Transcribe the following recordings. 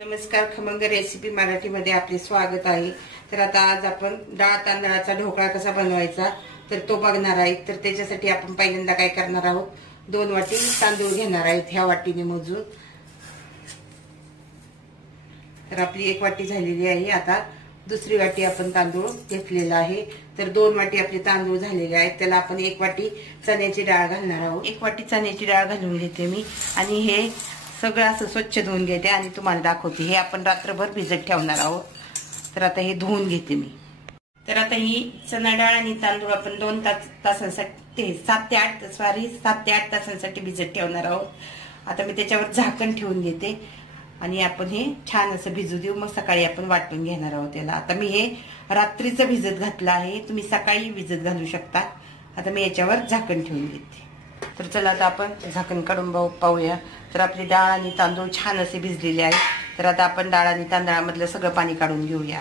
नमस्कार, खमंग रेसिपी मराठीमध्ये आपले स्वागत आहे। तर आता आज आपण डाळ तांदळाचा ढोकळा कसा बनवायचा तर तो बघणार आहे। तर त्याच्यासाठी आपण पहिल्यांदा काय करणार आहोत, 2 वाटी तांदूळ घेणार आहेत ह्या वाटीने मोजून। तर आपली 1 वाटी झालेली आहे। आता दुसरी वाटी आपण तांदूळ घेतलेला आहे। तर 2 वाटी आपले तांदूळ झालेले आहेत, त्याला आपण 1 वाटी चण्याची डाळ घालणार आहोत। 1 वाटी चण्याची डाळ घालून घेते मी आणि हे सगळं असं स्वच्छ धुवून घेते आणि तुम्हाला दाखवते। हे आपण रात्रभर भिजत ठेवणार आहोत। तर आता हे धुवून घेते मी। तर आता ही चणा डाळ आणि तांदूळ आपण 2 तासांसाठी 7 ते 8 तासांसाठी भिजत ठेवणार आहोत। आता मी त्याच्यावर झाकण ठेवून घेते आणि आपण हे छान असं भिजू देऊ, मग सकाळी आपण वाटून घेणार आहोत याला। आता मी हे रात्रीचं भिजत घातलं आहे, तुम्ही सकाळी भिजत घालू शकता। आता मी याच्यावर झाकण ठेवून घेते। तर चला आता आपण झाकण काढून पाहूया। तर आपली डाळ आणि तांदूळ छान असे भिजलेले आहेत। तर आता आपण डाळ आणि तांदळामधलं सगळं पाणी काढून घेऊया।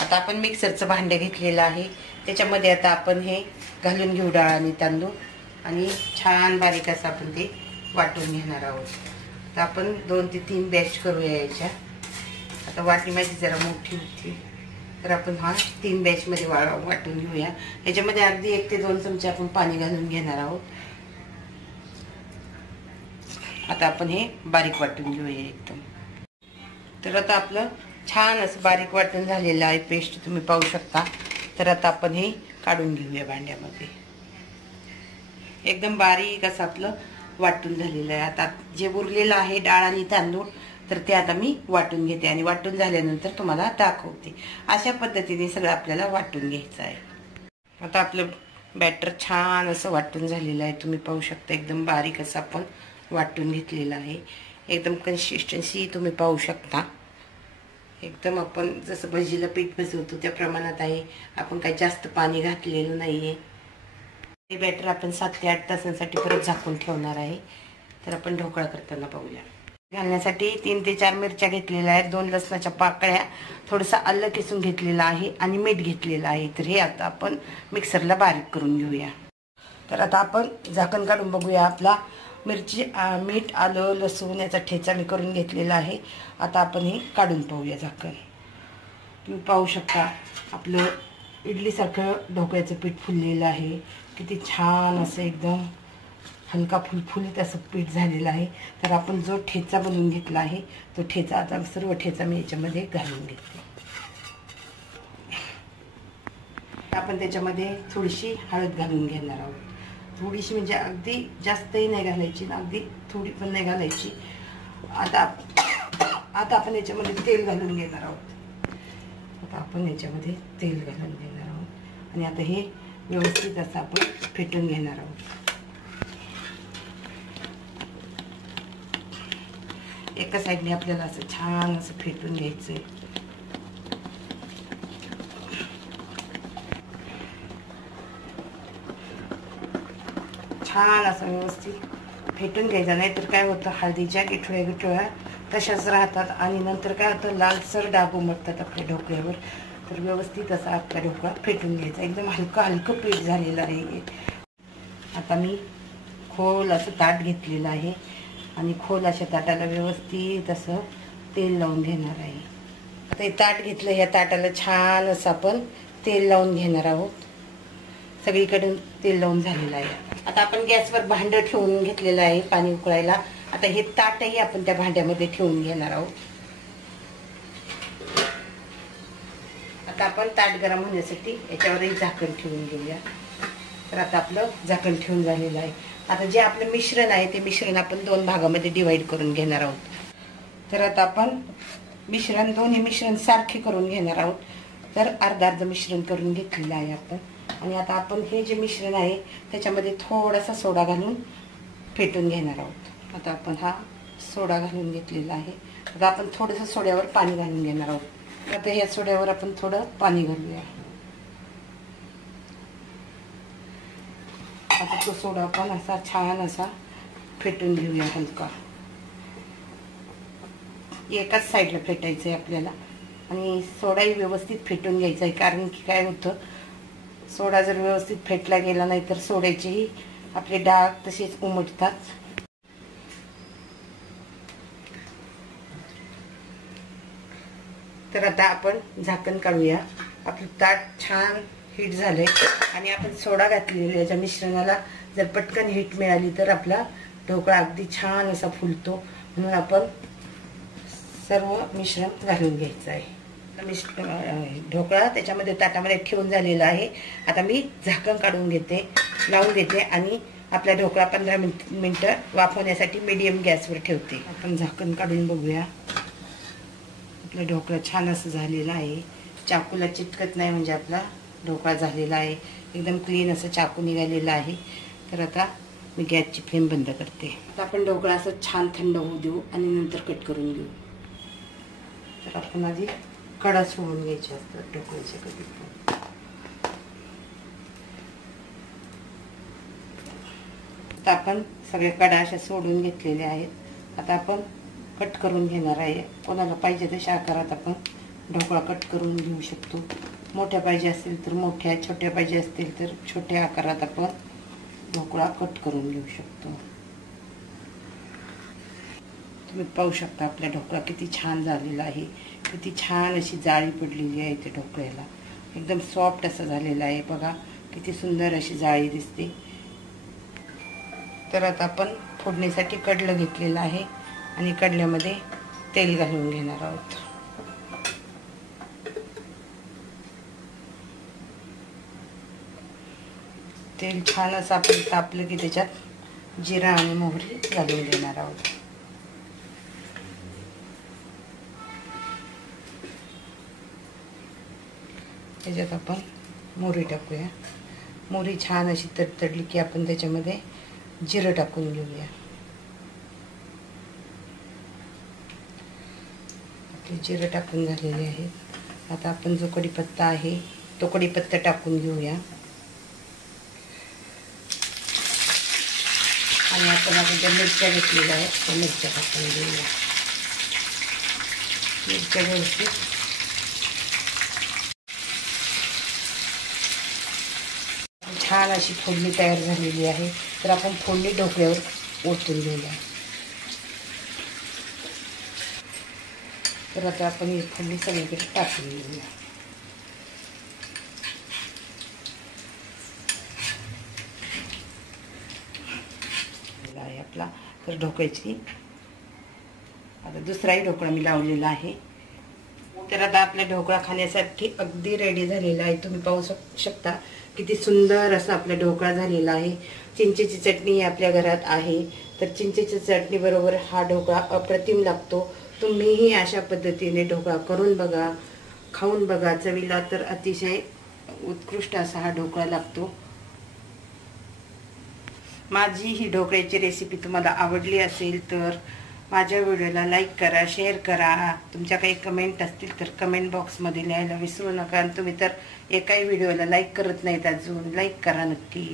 आता आपण मिक्सरचं भांडे घेतलेलं आहे, त्याच्यामध्ये आता आपण हे घालून घेऊ डाळ आणि तांदूळ आणि छान बारीक असं आपण ते वाटून घेणार आहोत। तर आपण 2 ते 3 बॅच करूया याच्या। आता वाटी माझी जरा मोठी होती, तर आपण हा 3 बॅच मध्ये वाटून घेऊया। याच्यामध्ये अगदी 1 ते 2 चमचे आपण पाणी घालून घेणार आहोत। आता आपण हे बारीक वाटून घेऊया एकदम। तर आता आपलं छान असं बारीक वाटून झालेलं आहे, पेस्ट तुम्ही पाहू शकता। तर आता आपण हे काढून घेऊया भांड्यामध्ये। एकदम बारीक असं आपलं वाटून झालेलं आहे। आता जे उरलेलं आहे डाळ आणि तांदूळ, तर ते आता मी वाटून घेते आणि वाटून झाल्यानंतर तुम्हाला दाखवते। अशा पद्धतीने सगळं आपल्याला वाटून घ्यायचं आहे। आता आपलं बॅटर छान असं वाटून झालेलं आहे, तुम्ही पाहू शकता। एकदम बारीक असं आपण वाटून घेतलेलं आहे। एकदम कन्सिस्टन्सी तुम्ही पाहू शकता। एकदम आपण जसं भजीला पीठ भिजवतो त्या प्रमाणात आहे, आपण काही जास्त पाणी घातलेलं नाहीये। हे बॅटर आपण 7 ते 8 तासांसाठी परत झाकून ठेवणार आहे। तर आपण ढोकळा करताना पाहूया। घालण्यासाठी 3 ते 4 मिरच्या घेतलेल्या आहेत, 2 लसणाच्या पाकळ्या, थोडंसं आलं किसून घेतलेलं आहे आणि मीठ घेतलेलं आहे। तर हे आता आपण मिक्सरला बारीक करून घेऊया। तर आता आपण झाकण काढून बघूया। आपला मिरची, मीठ, आलं, लसूण याचा ठेचा मी करून घेतलेला आहे। आता आपण हे काढून पाहूया झाकण। तुम्ही पाहू शकता आपलं इडलीसारखं ढोकळ्याचं पीठ फुललेलं आहे। किती छान असं एकदम हलका फुलफुलीत असं पीठ झालेलं आहे। तर आपण जो ठेचा बनवून घेतला आहे तो ठेचा, आता सर्व ठेचा मी याच्यामध्ये घालून घेते। आपण त्याच्यामध्ये थोडीशी हळद घालून घेणार आहोत। थोडीशी म्हणजे अगदी जास्तही नाही घालायची, अगदी थोडी पण नाही घालायची। आता आपण याच्यामध्ये तेल घालून घेणार आहोत। आता आपण याच्यामध्ये तेल घालून घेणार आहोत आणि आता हे व्यवस्थित असं आपण फेटून घेणार आहोत। एका साईडने आपल्याला असं छान असं फेटून घ्यायचंय। छान असं व्यवस्थित फेटून घ्यायचं, नाही तर काय होतं, हळदीच्या गिठळ्या तशाच राहतात आणि नंतर काय होतं, लालसर डाग उमटतात आपल्या ढोकळ्यावर। तर व्यवस्थित असा आपला ढोकळा फेटून घ्यायचा। एकदम हलकं पीठ झालेलं आहे। आता मी खोल असं ताट घेतलेलं आहे आणि खोल अशा ताटाला व्यवस्थित असं तेल लावून घेणार आहे। आता हे ताट घेतलं, ह्या ताटाला छान असं आपण तेल लावून घेणार आहोत। सगळीकडून तेल लावून झालेलं आहे। आता आपण गॅसवर भांडं ठेवून घेतलेलं आहे पाणी उकळायला। आता हे ताटही आपण त्या भांड्यामध्ये ठेवून घेणार आहोत। आता आपण ताट गरम होण्यासाठी याच्यावरही झाकण ठेवून घेऊया। तर आता आपलं झाकण ठेवून झालेलं आहे। आता जे आपलं मिश्रण आहे ते मिश्रण आपण 2 भागामध्ये डिवाइड करून घेणार आहोत। तर आता आपण दोन्ही मिश्रण सारखे करून घेणार आहोत। तर अर्ध मिश्रण करून घेतलेलं आहे आपण। आणि आता आपण हे जे मिश्रण आहे त्याच्यामध्ये थोडासा सोडा घालून फेटून घेणार आहोत। आता आपण हा सोडा घालून घेतलेला आहे। आता आपण थोडंसं सोड्यावर पाणी घालून घेणार आहोत। आता ह्या सोड्यावर आपण थोडं पाणी घालूया। आता तो सोडा आपण असा छान असा फेटून घेऊया हलका। एकाच साईडला फेटायचं आहे आपल्याला आणि सोडाही व्यवस्थित फेटून घ्यायचा आहे, कारण की काय होतं, सोडा जर व्यवस्थित फेटला गेला नाही तर सोड्याचेही आपले डाग तसेच उमटतात। तर आता आपण झाकण काढूया. आपलं ताट छान हीट झालंय आणि आपण सोडा घातलेला याच्या मिश्रणाला जर पटकन हीट मिळाली तर आपला ढोकळा अगदी छान असा फुलतो. म्हणून आपण सर्व मिश्रण घालून घ्यायचं आहे. ढोकळा त्याच्यामध्ये ताटामध्ये ठेवून झालेला आहे. आता मी झाकण काढून घेते, लावून घेते आणि आपला ढोकळा 15 मिनिटं वाफवण्यासाठी मीडियम गॅसवर ठेवते. आपण झाकण काढून बघूया. आपला ढोकळा छान असं झालेला आहे. चाकूला चिटकत नाही म्हणजे आपला ढोकळा झालेला आहे. एकदम क्लीन असं चाकू निघालेला आहे. तर आता मी गॅसची फ्लेम बंद करते. आता आपण ढोकळा असं छान थंड होऊ देऊ आणि नंतर कट करून घेऊ. तर आपण आधी कडा सोडून घ्यायचे असतात ढोकळ्याच्या कधी. आता आपण सगळे कडा अशा सोडून घेतलेले आहेत. आता आपण कट करून घेणार आहे. कोणाला पाहिजे तशा आकारात आपण ढोकळा कट करून घेऊ शकतो. मोठ्या पाहिजे असतील तर मोठ्या, छोट्या पाहिजे असतील तर छोट्या आकारात आपण ढोकळा कट करून घेऊ शकतो. तुम्ही पाहू शकता आपला ढोकळा किती छान झालेला आहे. किती छान अशी जाळी पडलेली आहे त्या ढोकळ्याला. एकदम सॉफ्ट असं झालेला आहे. बघा किती सुंदर अशी जाळी दिसते. तर आता आपण फोडणीसाठी कडलं घेतलेलं आहे आणि कडल्यामध्ये तेल घालून घेणार आहोत. तेल छान असं आपण तापलं की त्याच्यात जिरा आणि मोहरी घालून देणार आहोत. त्याच्यात आपण मोहरी टाकूया. मोहरी छान अशी तडतडली की आपण त्याच्यामध्ये जिरं टाकून घेऊया. आपले जिरं टाकून झालेले आहे. आता आपण जो कढीपत्ता आहे तो कढीपत्ता टाकून घेऊया. आणि आपण आता ज्या मिरच्या घेतलेल्या आहेत त्या मिरच्या टाकून घेऊया. मिरच्या व्यवस्थित छान अशी फोडणी तयार झालेली आहे. तर आपण फोडणी ढोकळ्यावर ओतून घेऊया. तर आता आपण ही फोडणी सगळीकडे टाकून घेऊया. आहे आपला तर ढोकळ्याची आता दुसराही ढोकळा मी लावलेला आहे. तर आता आपला ढोकळा खाण्यासाठी अगदी रेडी झालेला आहे. तुम्ही पाहू शकता किती सुंदर असा आपला ढोकळा झालेला आहे. चिंचेची चटणी आपल्या घरात आहे. तर चिंचेच्या चटणी बरोबर हा ढोकळा अप्रतिम लागतो. तुम्हीही अशा पद्धतीने ढोकळा करून बघा, खाऊन बघा. चवीला तर अतिशय उत्कृष्ट असा हा ढोकळा लागतो. माझी ही ढोकळ्याची रेसिपी तुम्हाला आवडली असेल तर माझ्या व्हिडिओला लाईक करा, शेअर करा. तुमच्या काही कमेंट असतील तर कमेंट बॉक्समध्ये लिहायला विसरू नका. आणि तुम्ही तर एकाही व्हिडिओला लाईक करत नाहीत अजून, लाईक करा नक्की.